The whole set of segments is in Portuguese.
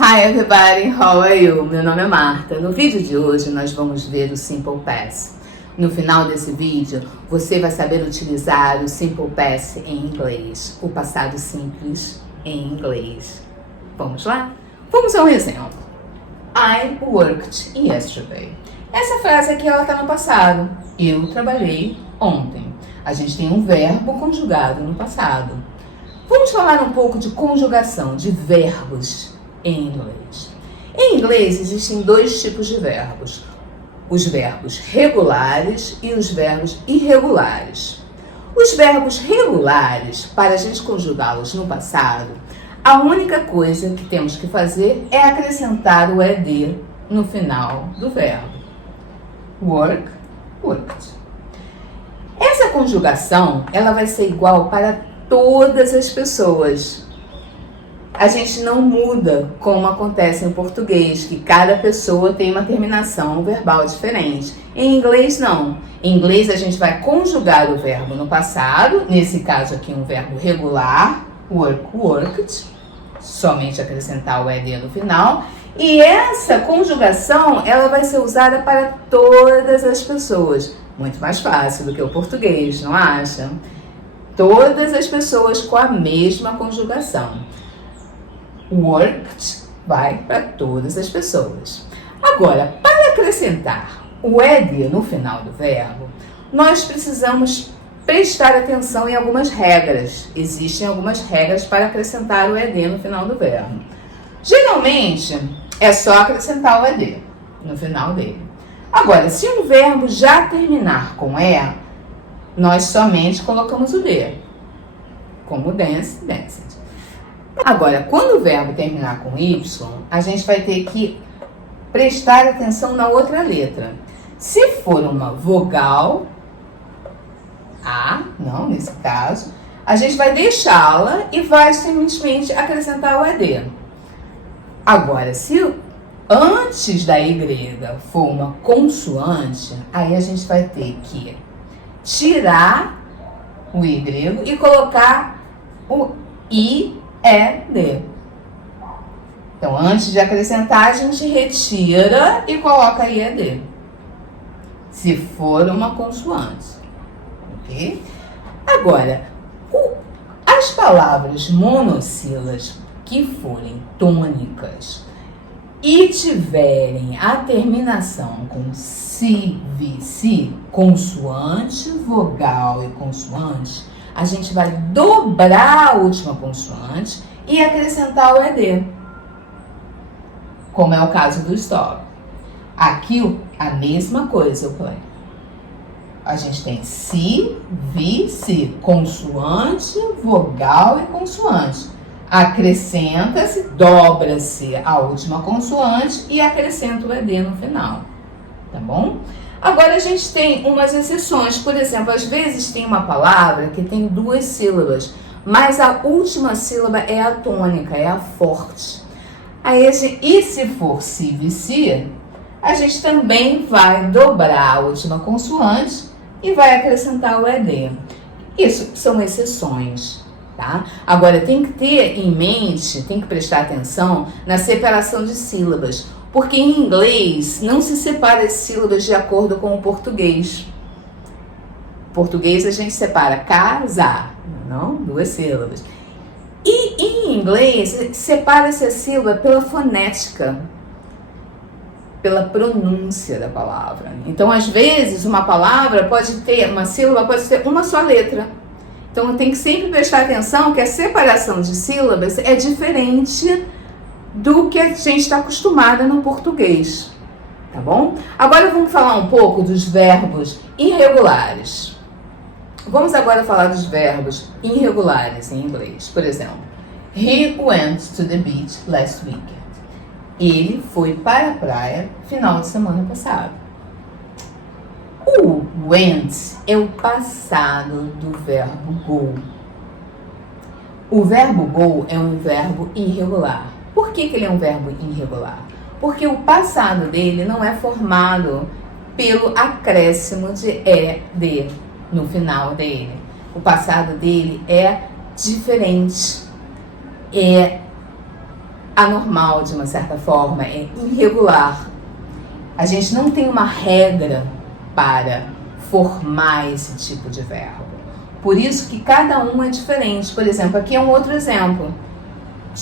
Hi everybody, how are you? Meu nome é Marta. No vídeo de hoje nós vamos ver o Simple Past. No final desse vídeo você vai saber utilizar o Simple Past em inglês, o passado simples em inglês. Vamos lá? Vamos a um exemplo. I worked yesterday. Essa frase aqui ela está no passado. Eu trabalhei ontem. A gente tem um verbo conjugado no passado. Vamos falar um pouco de conjugação de verbos em inglês. Em inglês existem dois tipos de verbos: os verbos regulares e os verbos irregulares. Os verbos regulares, para a gente conjugá-los no passado, a única coisa que temos que fazer é acrescentar o ed no final do verbo. Work, worked. Essa conjugação, ela vai ser igual para todas as pessoas. A gente não muda como acontece em português, que cada pessoa tem uma terminação verbal diferente. Em inglês, não. Em inglês, a gente vai conjugar o verbo no passado, nesse caso aqui um verbo regular, work, worked, somente acrescentar o ed no final. E essa conjugação, ela vai ser usada para todas as pessoas. Muito mais fácil do que o português, não acha? Todas as pessoas com a mesma conjugação. Worked vai para todas as pessoas. Agora, para acrescentar o ed no final do verbo, nós precisamos prestar atenção em algumas regras. Existem algumas regras para acrescentar o ed no final do verbo. Geralmente, é só acrescentar o ed no final dele. Agora, se um verbo já terminar com e, nós somente colocamos o d, como dance, danced. Agora, quando o verbo terminar com y, a gente vai ter que prestar atenção na outra letra. Se for uma vogal, a, não, nesse caso, a gente vai deixá-la e vai simplesmente acrescentar o ed. Agora, se antes da y for uma consoante, aí a gente vai ter que tirar o y e colocar o ed. Então, antes de acrescentar, a gente retira e coloca ied. Se for uma consoante. Ok? Agora, as palavras monossílabas que forem tônicas e tiverem a terminação com si, vi, si, consoante, vogal e consoante, a gente vai dobrar a última consoante e acrescentar o ed, como é o caso do stop. Aqui, a mesma coisa, o play. A gente tem si, vi, si, consoante, vogal e consoante. Acrescenta-se, dobra-se a última consoante e acrescenta o ed no final, tá bom? Agora a gente tem umas exceções, por exemplo, às vezes tem uma palavra que tem duas sílabas, mas a última sílaba é a tônica, é a forte. Aí, e se for si, vi, si, a gente também vai dobrar a última consoante e vai acrescentar o ed. Isso são exceções. Tá? Agora, tem que ter em mente, tem que prestar atenção na separação de sílabas, porque em inglês não se separa as sílabas de acordo com o português. Em português a gente separa casar, não? Duas sílabas. E em inglês separa-se a sílaba pela fonética, pela pronúncia da palavra. Então, às vezes, uma palavra pode ter, uma sílaba pode ter uma só letra. Então, tem que sempre prestar atenção que a separação de sílabas é diferente do que a gente está acostumada no português, tá bom? Agora, vamos falar um pouco dos verbos irregulares. Vamos agora falar dos verbos irregulares em inglês. Por exemplo, he went to the beach last weekend. Ele foi para a praia final de semana passado. O went é o passado do verbo go. O verbo go é um verbo irregular. Por que ele é um verbo irregular? Porque o passado dele não é formado pelo acréscimo de ed no final dele. O passado dele é diferente. anormal de uma certa forma, é irregular. A gente não tem uma regra para formar esse tipo de verbo. Por isso que cada um é diferente. Por exemplo, aqui é um outro exemplo.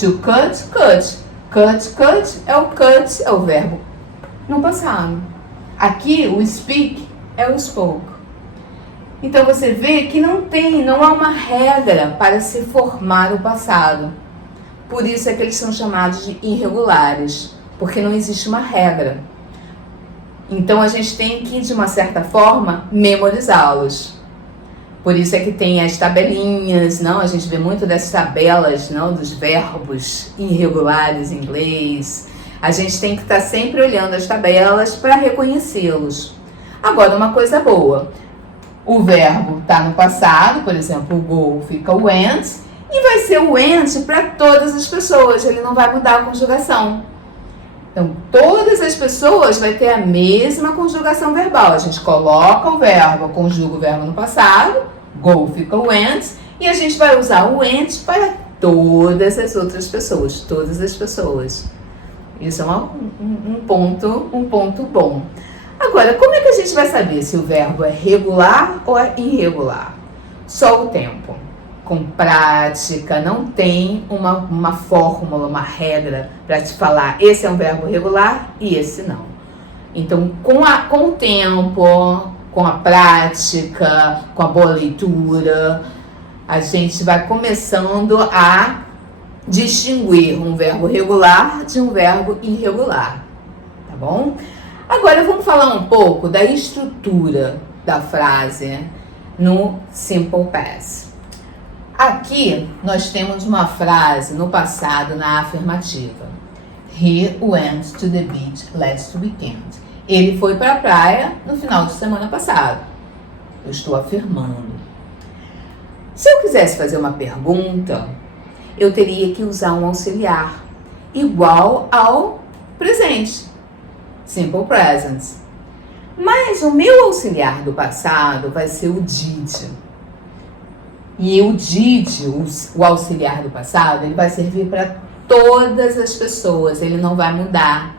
To cut, cut. Cut, cut é o verbo no passado. Aqui o speak é o spoke. Então você vê que não há uma regra para se formar o passado. Por isso é que eles são chamados de irregulares, porque não existe uma regra. Então a gente tem que, de uma certa forma, memorizá-los. Por isso é que tem as tabelinhas, não? A gente vê muito dessas tabelas, não? Dos verbos irregulares em inglês. A gente tem que estar sempre olhando as tabelas para reconhecê-los. Agora, uma coisa boa. O verbo está no passado, por exemplo, o go fica went, e vai ser o went para todas as pessoas, ele não vai mudar a conjugação. Então, todas as pessoas vai ter a mesma conjugação verbal. A gente coloca o verbo, conjuga o verbo no passado, go fica went, e a gente vai usar o went para todas as outras pessoas, todas as pessoas. Isso é um ponto bom. Agora, como é que a gente vai saber se o verbo é regular ou é irregular? Só o tempo. Com prática, não tem uma fórmula, uma regra para te falar esse é um verbo regular e esse não. Então, com o tempo, com a prática, com a boa leitura, a gente vai começando a distinguir um verbo regular de um verbo irregular, tá bom? Agora vamos falar um pouco da estrutura da frase no Simple Past. Aqui nós temos uma frase no passado na afirmativa. He went to the beach last weekend. Ele foi para a praia no final de semana passado. Eu estou afirmando. Se eu quisesse fazer uma pergunta, eu teria que usar um auxiliar igual ao presente. Simple present. Mas o meu auxiliar do passado vai ser o did. E o did, o auxiliar do passado, ele vai servir para todas as pessoas, ele não vai mudar.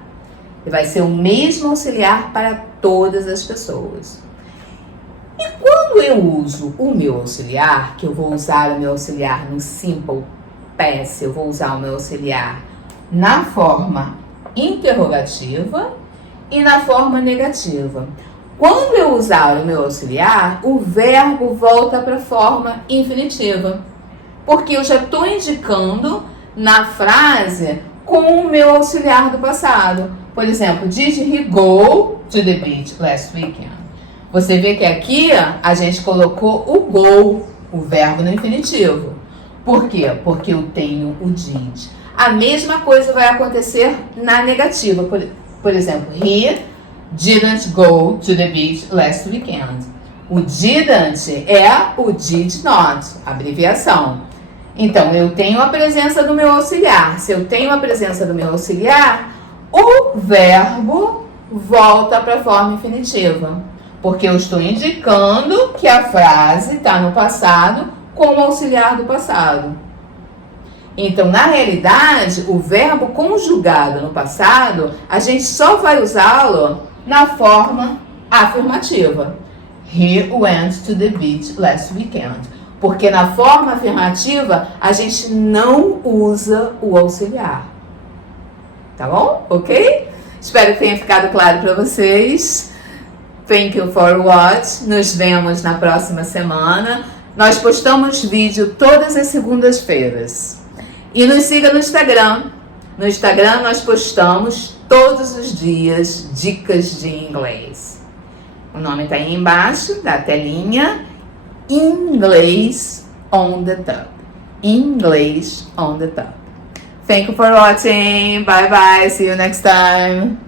Ele vai ser o mesmo auxiliar para todas as pessoas. E quando eu uso o meu auxiliar, que eu vou usar o meu auxiliar no Simple Past, eu vou usar o meu auxiliar na forma interrogativa e na forma negativa. Quando eu usar o meu auxiliar, o verbo volta para a forma infinitiva. Porque eu já estou indicando na frase com o meu auxiliar do passado. Por exemplo, did he go to the beach last weekend? Você vê que aqui a gente colocou o go, o verbo no infinitivo. Por quê? Porque eu tenho o did. A mesma coisa vai acontecer na negativa. Por exemplo, he didn't go to the beach last weekend. O didn't é o did not, abreviação. Então, eu tenho a presença do meu auxiliar. Se eu tenho a presença do meu auxiliar, o verbo volta para a forma infinitiva. Porque eu estou indicando que a frase está no passado com o auxiliar do passado. Então, na realidade, o verbo conjugado no passado, a gente só vai usá-lo na forma afirmativa. He went to the beach last weekend. Porque na forma afirmativa, a gente não usa o auxiliar. Tá bom? Ok? Espero que tenha ficado claro para vocês. Thank you for watching. Nos vemos na próxima semana. Nós postamos vídeo todas as segundas-feiras. E nos siga no Instagram. No Instagram nós postamos todos os dias dicas de inglês. O nome está aí embaixo da telinha. Inglês on the top. Inglês on the top. Thank you for watching. Bye bye. See you next time.